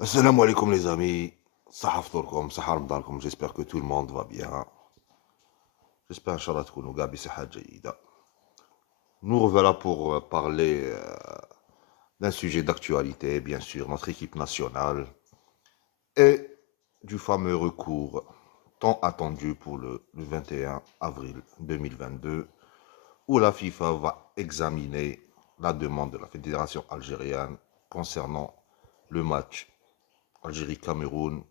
Assalamu alaikum les amis, Sahaftorkom, Saharmdalkom, j'espère que tout le monde va bien. J'espère Inch'Allah تكونوا قاع بصحة جيدة. Nous revoilà pour parler d'un sujet d'actualité, bien sûr, notre équipe nationale et du fameux recours tant attendu pour le 21 avril 2022 où la FIFA va examiner la demande de la fédération algérienne concernant le match Algérie-Cameroun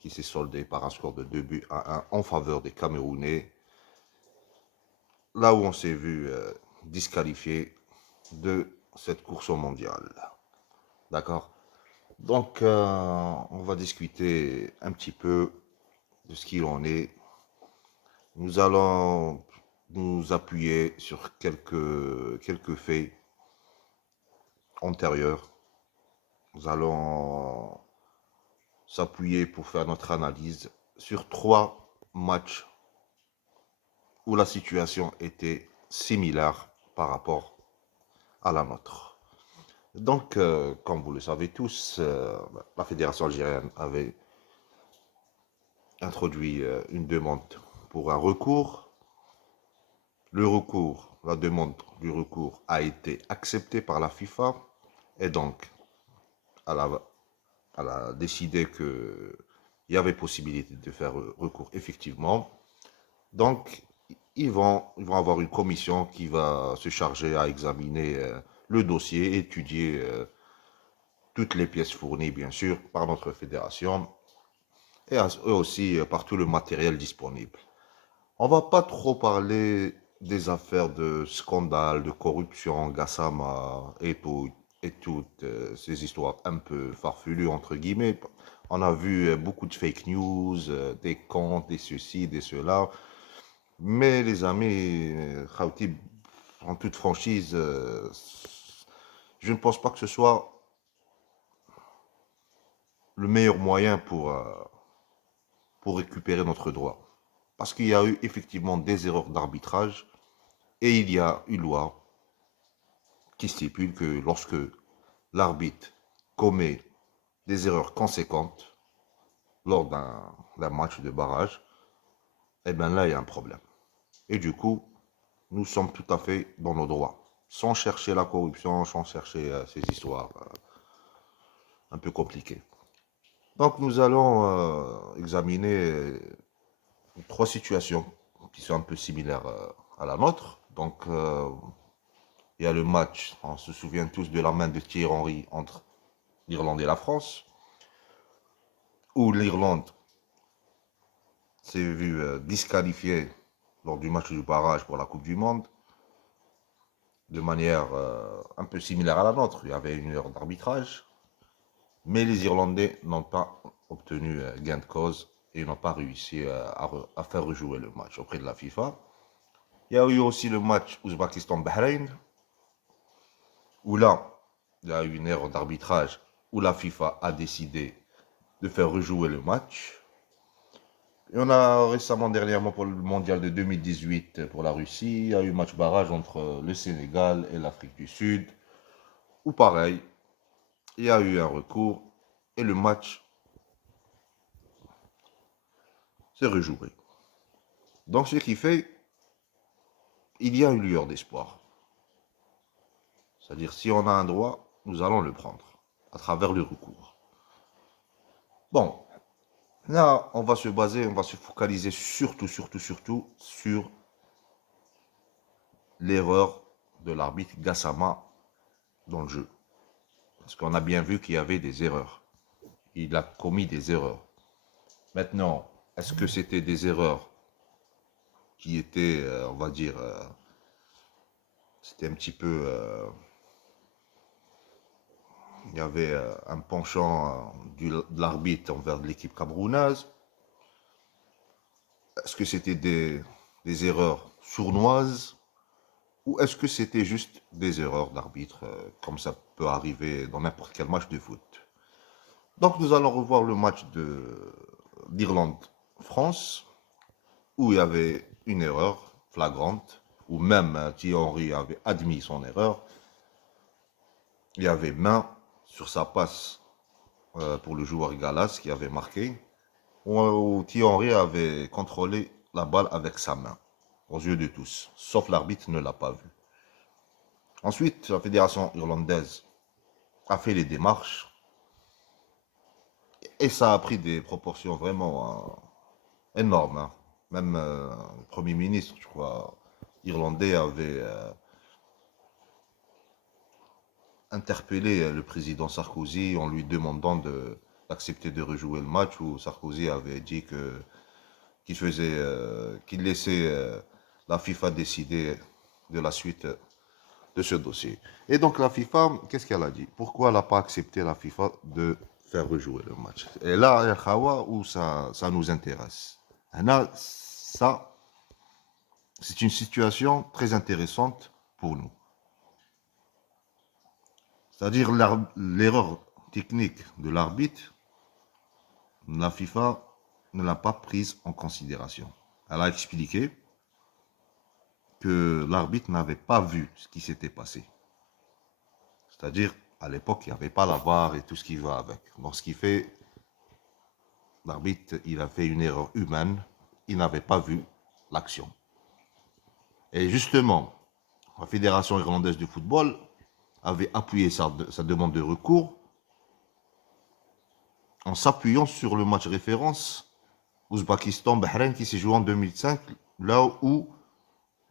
qui s'est soldé par un score de 2 buts à 1 en faveur des Camerounais, là où on s'est vu disqualifié de cette course au mondial. D'accord. Donc, on va discuter un petit peu de ce qu'il en est. Nous allons nous appuyer sur quelques faits antérieurs. Nous allons s'appuyer pour faire notre analyse sur 3 matchs où la situation était similaire par rapport à la nôtre. Donc, comme vous le savez tous, la fédération algérienne avait introduit une demande pour un recours. Le recours, la demande du recours a été acceptée par la FIFA et donc elle a décidé qu'il y avait possibilité de faire recours effectivement. Donc, ils vont avoir une commission qui va se charger à examiner le dossier, étudier toutes les pièces fournies, bien sûr, par notre fédération et aussi par tout le matériel disponible. On va pas trop parler des affaires de scandale, de corruption, Gassama et toutes ces histoires un peu farfelues, entre guillemets. On a vu beaucoup de fake news, des comptes, des ceci, des cela. Mais les amis, Khaoutib, en toute franchise, je ne pense pas que ce soit le meilleur moyen pour récupérer notre droit. Parce qu'il y a eu effectivement des erreurs d'arbitrage et il y a une loi qui stipule que lorsque l'arbitre commet des erreurs conséquentes lors d'un match de barrage, eh bien là, il y a un problème. Et du coup, nous sommes tout à fait dans nos droits, sans chercher la corruption, sans chercher ces histoires un peu compliquées. Donc nous allons examiner 3 situations qui sont un peu similaires à la nôtre. Donc il y a le match, on se souvient tous de la main de Thierry Henry entre l'Irlande et la France, où l'Irlande s'est vue disqualifiée lors du match du barrage pour la Coupe du Monde, de manière un peu similaire à la nôtre. Il y avait une heure d'arbitrage, mais les Irlandais n'ont pas obtenu gain de cause et n'ont pas réussi à faire rejouer le match auprès de la FIFA. Il y a eu aussi le match Ouzbékistan-Bahreïn, où là, il y a eu une erreur d'arbitrage, où la FIFA a décidé de faire rejouer le match. Et on a récemment, dernièrement, pour le mondial de 2018 pour la Russie, il y a eu match barrage entre le Sénégal et l'Afrique du Sud, où pareil, il y a eu un recours et le match s'est rejoué. Donc ce qui fait, il y a une lueur d'espoir. C'est-à-dire, si on a un droit, nous allons le prendre à travers le recours. Bon, là, on va se focaliser surtout sur l'erreur de l'arbitre Gassama dans le jeu. Parce qu'on a bien vu qu'il y avait des erreurs. Il a commis des erreurs. Maintenant, est-ce que c'était des erreurs qui étaient, on va dire, c'était un petit peu, il y avait un penchant de l'arbitre envers l'équipe camerounaise. Est-ce que c'était des erreurs sournoises ou est-ce que c'était juste des erreurs d'arbitre, comme ça peut arriver dans n'importe quel match de foot? Donc nous allons revoir le match d'Irlande-France, où il y avait une erreur flagrante, où même Thierry Henry avait admis son erreur. Il y avait main sur sa passe pour le joueur Galas qui avait marqué, où Thierry Henry avait contrôlé la balle avec sa main, aux yeux de tous, sauf l'arbitre ne l'a pas vu. Ensuite, la fédération irlandaise a fait les démarches et ça a pris des proportions vraiment énormes, hein. Même le Premier ministre, je crois, irlandais avait interpellé le président Sarkozy en lui demandant d'accepter de rejouer le match, où Sarkozy avait dit qu'il laissait la FIFA décider de la suite de ce dossier. Et donc la FIFA, qu'est-ce qu'elle a dit? Pourquoi elle n'a pas accepté, la FIFA, de faire rejouer le match? Et là, il y a Khawa où ça nous intéresse. Et là, ça, c'est une situation très intéressante pour nous. C'est-à-dire l'erreur technique de l'arbitre, la FIFA ne l'a pas prise en considération. Elle a expliqué que l'arbitre n'avait pas vu ce qui s'était passé. C'est-à-dire, à l'époque, il n'y avait pas la VAR et tout ce qui va avec. Donc, ce qui fait, l'arbitre, il a fait une erreur humaine, il n'avait pas vu l'action. Et justement, la Fédération irlandaise de football avait appuyé sa demande de recours en s'appuyant sur le match référence Ouzbékistan-Bahreïn qui s'est joué en 2005, là où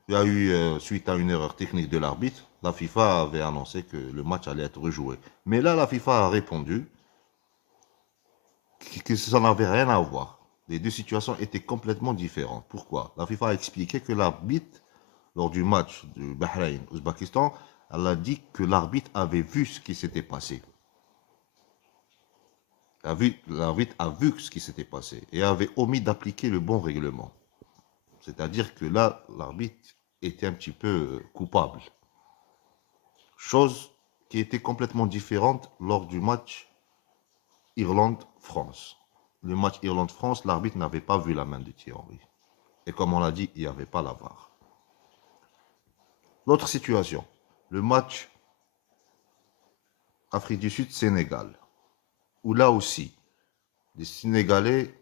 il y a eu, suite à une erreur technique de l'arbitre, la FIFA avait annoncé que le match allait être rejoué. Mais là, la FIFA a répondu que ça n'avait rien à voir. Les deux situations étaient complètement différentes. Pourquoi? La FIFA a expliqué que l'arbitre, lors du match de Bahreïn-Ouzbékistan, elle a dit que l'arbitre avait vu ce qui s'était passé. L'arbitre a vu ce qui s'était passé et avait omis d'appliquer le bon règlement. C'est-à-dire que là, l'arbitre était un petit peu coupable. Chose qui était complètement différente lors du match Irlande-France. Le match Irlande-France, l'arbitre n'avait pas vu la main de Thierry Henry. Et comme on l'a dit, il n'y avait pas la VAR. L'autre situation, le match Afrique du Sud-Sénégal, où là aussi, les Sénégalais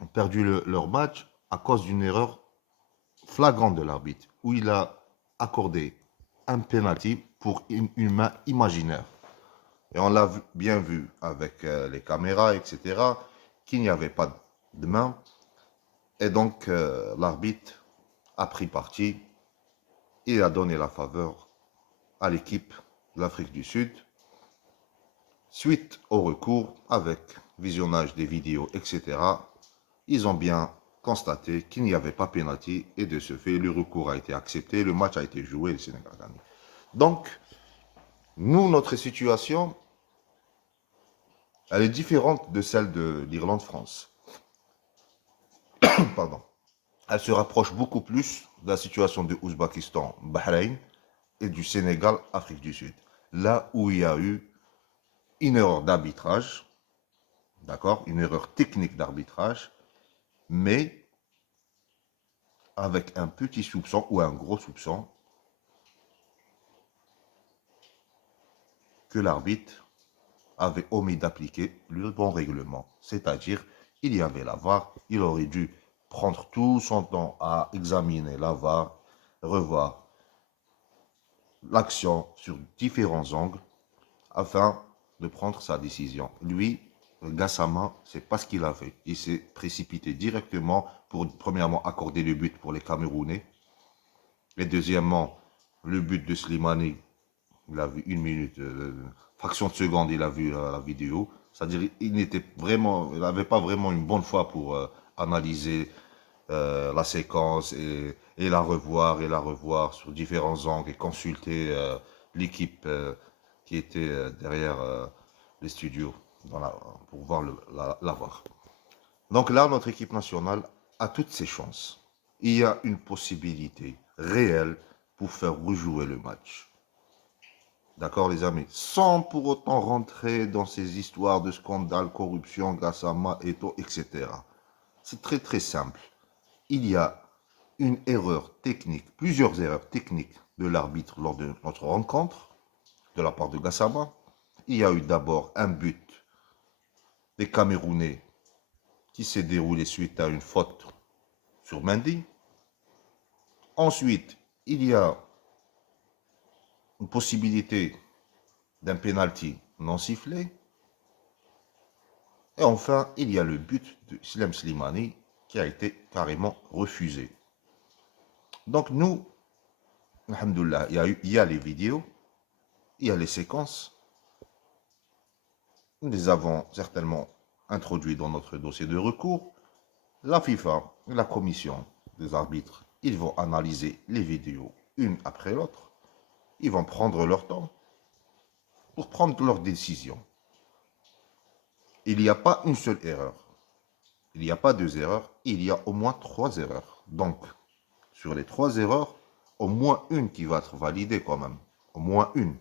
ont perdu leur match à cause d'une erreur flagrante de l'arbitre, où il a accordé un penalty pour une main imaginaire. Et on l'a bien vu avec les caméras, etc., qu'il n'y avait pas de main. Et donc, l'arbitre a pris parti et a donné la faveur à l'équipe de l'Afrique du Sud. Suite au recours, avec visionnage des vidéos, etc., ils ont bien constaté qu'il n'y avait pas pénalty et de ce fait, le recours a été accepté, le match a été joué et le Sénégal a gagné. Donc, nous, notre situation, elle est différente de celle de l'Irlande-France. Pardon. Elle se rapproche beaucoup plus de la situation de Ouzbékistan-Bahreïn et du Sénégal-Afrique du Sud. Là où il y a eu une erreur d'arbitrage, d'accord, une erreur technique d'arbitrage, mais avec un petit soupçon ou un gros soupçon que l'arbitre avait omis d'appliquer le bon règlement. C'est-à-dire, il y avait la VAR, il aurait dû prendre tout son temps à examiner la VAR, revoir l'action sur différents angles afin de prendre sa décision. Lui, Gassama, c'est pas ce qu'il a fait. Il s'est précipité directement pour, premièrement, accorder le but pour les Camerounais. Et deuxièmement, le but de Slimani, il a vu une minute, fraction de seconde, il a vu la vidéo. C'est-à-dire il n'avait pas vraiment une bonne foi pour analyser la séquence et la revoir sur différents angles et consulter l'équipe qui était derrière les studios pour voir la VAR. Donc là, notre équipe nationale a toutes ses chances. Il y a une possibilité réelle pour faire rejouer le match. D'accord, les amis? Sans pour autant rentrer dans ces histoires de scandale, corruption, Gassama, Eto, etc. C'est très très simple. Il y a une erreur technique, plusieurs erreurs techniques de l'arbitre lors de notre rencontre, de la part de Gassama. il y a eu d'abord un but des Camerounais qui s'est déroulé suite à une faute sur Mendy. Ensuite, il y a une possibilité d'un penalty non sifflé. Et enfin, il y a le but de Slim Slimani qui a été carrément refusé. Donc nous, alhamdoulilah, il y a les vidéos, il y a les séquences. Nous les avons certainement introduites dans notre dossier de recours. La FIFA, la commission des arbitres, ils vont analyser les vidéos une après l'autre. Ils vont prendre leur temps pour prendre leur décision. Il n'y a pas une seule erreur. Il n'y a pas deux erreurs, il y a au moins 3 erreurs. Donc, sur les 3 erreurs, au moins une qui va être validée quand même. Au moins une.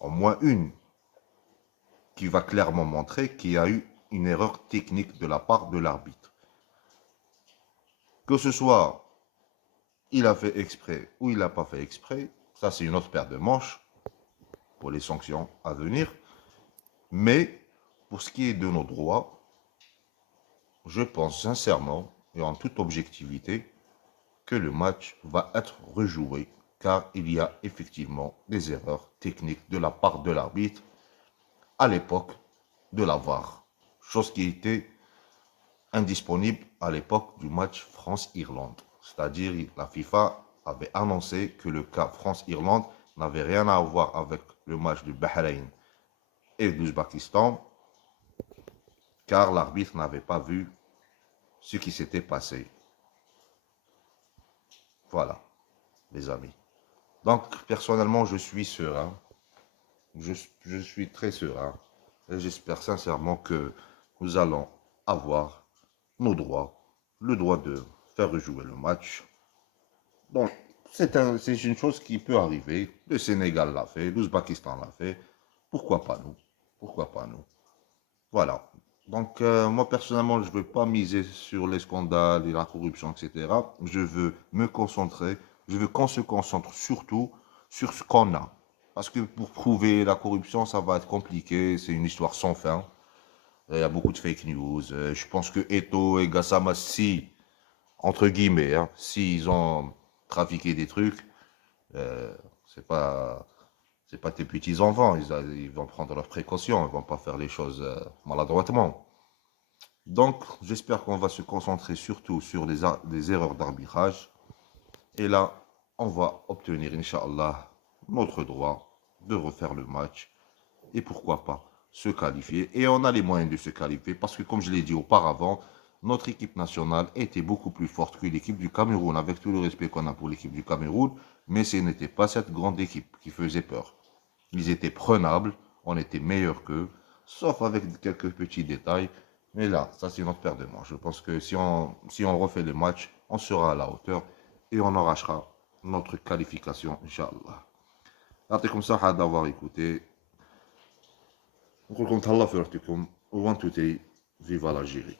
Au moins une qui va clairement montrer qu'il y a eu une erreur technique de la part de l'arbitre. Que ce soit, il a fait exprès ou il n'a pas fait exprès, ça c'est une autre paire de manches pour les sanctions à venir. Mais, pour ce qui est de nos droits, je pense sincèrement et en toute objectivité que le match va être rejoué car il y a effectivement des erreurs techniques de la part de l'arbitre à l'époque de la VAR, chose qui était indisponible à l'époque du match France-Irlande. C'est-à-dire la FIFA avait annoncé que le cas France-Irlande n'avait rien à voir avec le match du Bahreïn et de l'Ouzbékistan car l'arbitre n'avait pas vu ce qui s'était passé. Voilà, les amis. Donc, personnellement, je suis serein. Je suis très serein. Et j'espère sincèrement que nous allons avoir nos droits. Le droit de faire rejouer le match. Donc, c'est une chose qui peut arriver. Le Sénégal l'a fait, l'Ouzbékistan l'a fait. Pourquoi pas nous? Pourquoi pas nous? Voilà. Donc, moi, personnellement, je ne veux pas miser sur les scandales et la corruption, etc. Je veux me concentrer, je veux qu'on se concentre surtout sur ce qu'on a. Parce que pour prouver la corruption, ça va être compliqué, c'est une histoire sans fin. Il y a beaucoup de fake news. Je pense que Eto'o et Gassama, si, entre guillemets, hein, s'ils ont trafiqué des trucs, euh, c'est pas c'est pas tes petits-enfants, ils vont prendre leurs précautions, ils vont pas faire les choses maladroitement. Donc, j'espère qu'on va se concentrer surtout sur les erreurs d'arbitrage. Et là, on va obtenir, Inch'Allah, notre droit de refaire le match. Et pourquoi pas se qualifier. Et on a les moyens de se qualifier parce que, comme je l'ai dit auparavant, notre équipe nationale était beaucoup plus forte que l'équipe du Cameroun, avec tout le respect qu'on a pour l'équipe du Cameroun. Mais ce n'était pas cette grande équipe qui faisait peur. Ils étaient prenables, on était meilleurs qu'eux, sauf avec quelques petits détails. Mais là, ça c'est notre paire de manches. Je pense que si on refait le match, on sera à la hauteur et on arrachera notre qualification, Inch'Allah. يعطيكم الصحة d'avoir écouté. نقول لكم تهلا في روحكم و 1 2 3 فيفا l'Algérie.